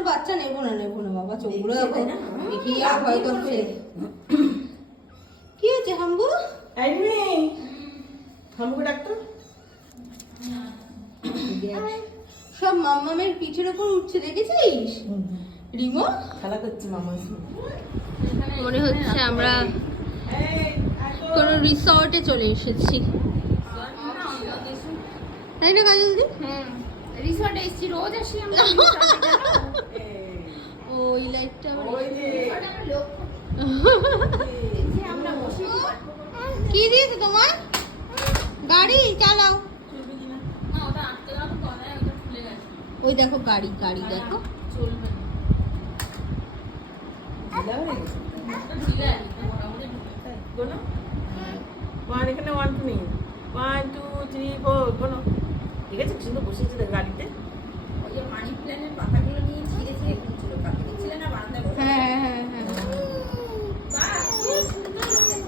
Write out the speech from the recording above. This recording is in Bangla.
তোর বাচ্চা নেবো না বাবা, চোখগুলো দেখো দেখি আর ভয় করছে। কি হয়েছে হাম্বু? হাম্বু ডাক্তার সব মাম্মামের পিঠের উপর উঠছে, দেখেছিস? রিমো খেলা করছে মামা। মনে হচ্ছে আমরা কোনো রিসর্টে চলে এসেছি, তাই না কাজল দি? রিসর্টে এসেছি, রোজ আসি আমরা। ওই লাইটটা আমরা বসে কি দিয়েছে তোমার? গাড়ি চালাও। না, ওটা আটকে দাও তো, গলায় ওটা খুলে গেছে, ওই দেখো গাড়ি দেখো। চলবে না। ওটা ঢিলে আছে, মোটামুটি ঢুকে। গোনো ওয়ান, এখানে 1 2 নেই, 1 2 3 4 গোনো। ঠিক আছে, কিন্তু বসেছে গাড়িতে। ওই যে মানি প্ল্যানের পাতাগুলো